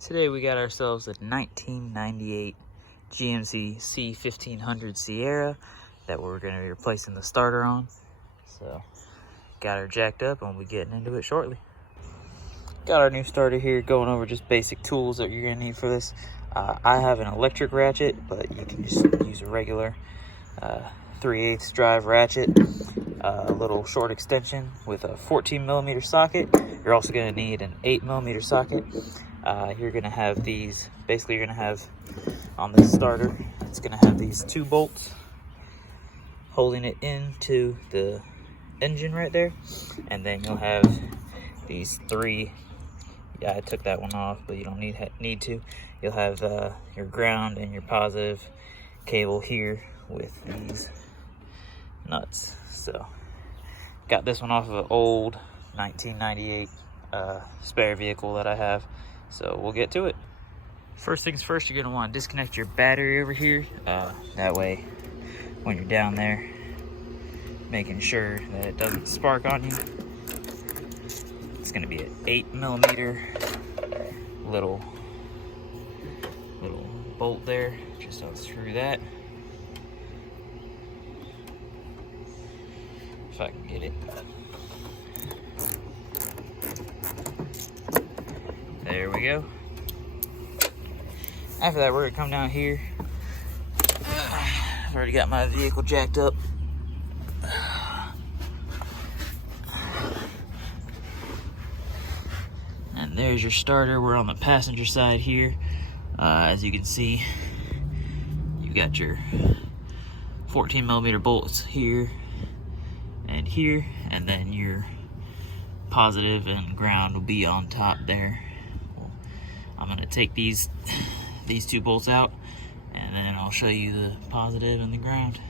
Today we got ourselves a 1998 GMC C1500 Sierra that we're going to be replacing the starter on. So got her jacked up and we'll be getting into it shortly. Got our new starter here, going over just basic tools that you're going to need for this. I have an electric ratchet, but you can just use a regular 3/8 drive ratchet. A little short extension with a 14mm socket. You're also going to need an 8mm socket. You're going to have these, basically you're going to have on the starter, it's going to have these 2 bolts holding it into the engine right there. And then you'll have these 3, yeah, I took that one off, but you don't need to. You'll have your ground and your positive cable here with these nuts. So got this one off of an old 1998 spare vehicle that I have, so we'll get to it. First things first, you're going to want to disconnect your battery over here. That way when you're down there, making sure that it doesn't spark on you. It's going to be an 8mm little bolt there. Just unscrew that. If I can get it. There we go. After that, we're gonna come down here. I've already got my vehicle jacked up. And there's your starter. We're on the passenger side here. As you can see, you got your 14mm bolts here and here, and then your positive and ground will be on top there. I'm gonna take these 2 bolts out, and then I'll show you the positive and the ground.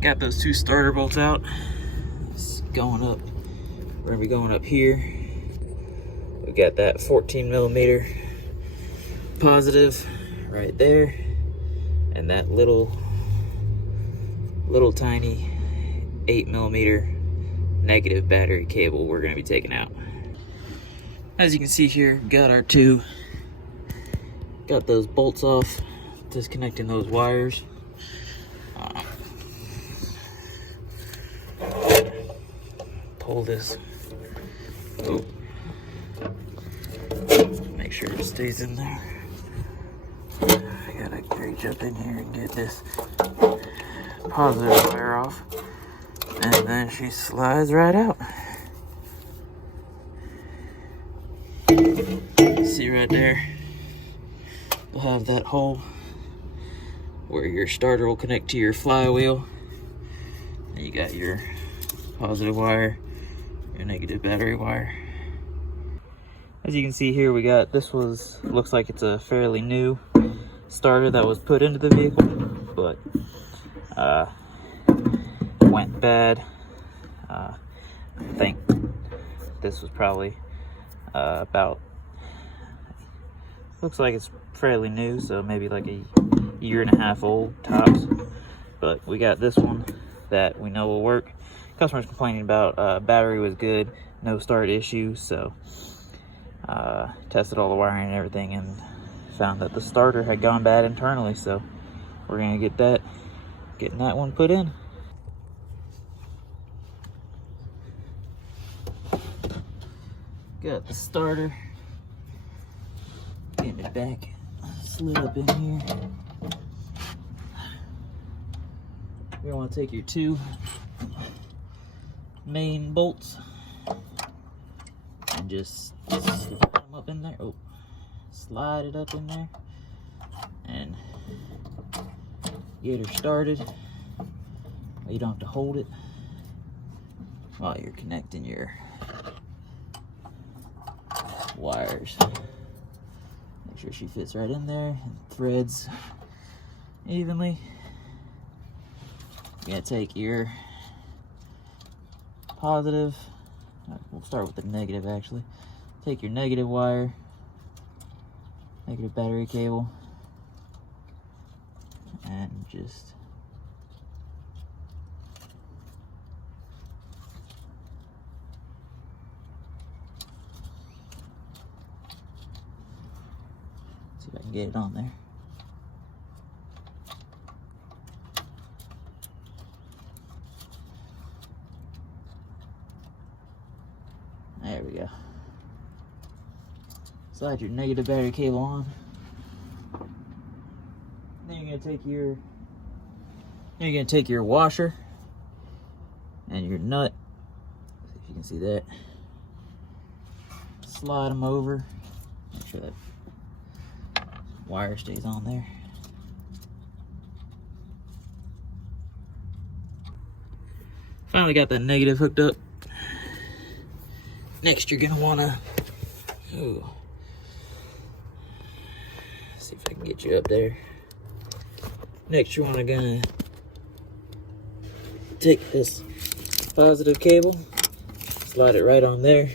Got those 2 starter bolts out. It's going up. We're gonna be going up here. We got that 14mm positive right there, and that little tiny 8mm negative battery cable we're going to be taking out. As you can see here, got those bolts off, disconnecting those wires. Pull this. Oh. Make sure it stays in there. I gotta reach up in here and get this positive wire off, and then she slides right out. See right there, you'll have that hole where your starter will connect to your flywheel. And you got your positive wire, your negative battery wire. As you can see here, we got, looks like it's a fairly new starter that was put into the vehicle, but went bad. I think this was probably about, looks like it's fairly new, so maybe like a 1.5 years old tops. But we got this one that we know will work. Customers complaining about battery was good, no start issue, so tested all the wiring and everything and found that the starter had gone bad internally, so we're gonna getting that one put in. Got the starter, getting it back slid up in here. You're gonna want to take your 2 main bolts and just slide them up in there. Oh, slide it up in there and get her started. You don't have to hold it while you're connecting your wires. Make sure she fits right in there and threads evenly. You're gonna take your positive, we'll start with the negative actually. Take your negative wire, negative battery cable, and just See if I can get it on there. There we go. Slide your negative battery cable on. Then you're gonna take your washer and your nut. See if you can see that. Slide them over. Make sure that wire stays on there. Finally got that negative hooked up. Next, you're gonna wanna, see if I can get you up there. Next, you're gonna take this positive cable, slide it right on there.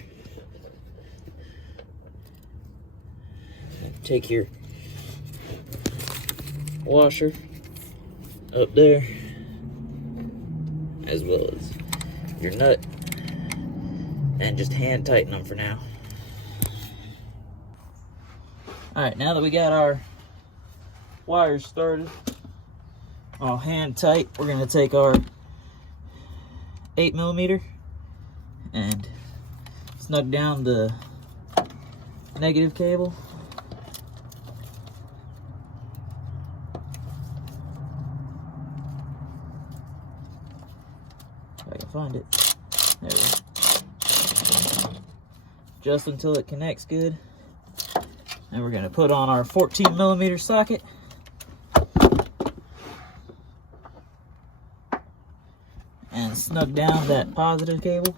And take your washer up there, as well as your nut, and just hand tighten them for now. All right, now that we got our wires started all hand tight, we're gonna take our 8mm and snug down the negative cable. If I can find it. There we go. Just until it connects good. And we're gonna put on our 14mm socket. And snug down that positive cable.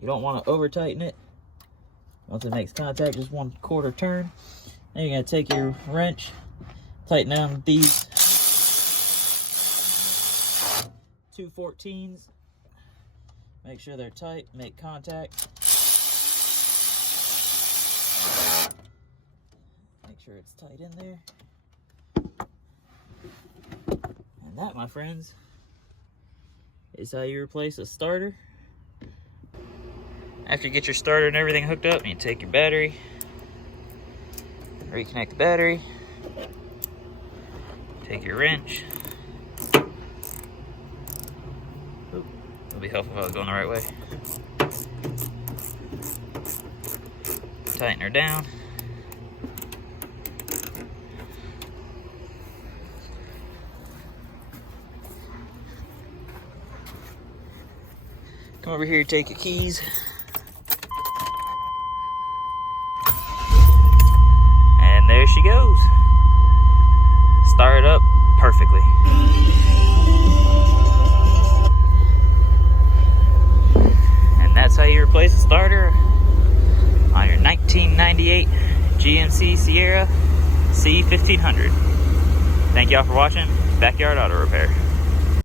You don't want to over tighten it. Once it makes contact, just 1/4 turn. Then you're gonna take your wrench, tighten down these 2 14s. Make sure they're tight, make contact. Make sure it's tight in there. And that, my friends, is how you replace a starter. After you get your starter and everything hooked up, you take your battery, reconnect the battery, take your wrench. It'll be helpful if I was going the right way. Tighten her down. Come over here, take your keys. And there she goes. Start it up perfectly. That's how you replace a starter on your 1998 GMC Sierra C1500. Thank y'all for watching Backyard Auto Repair.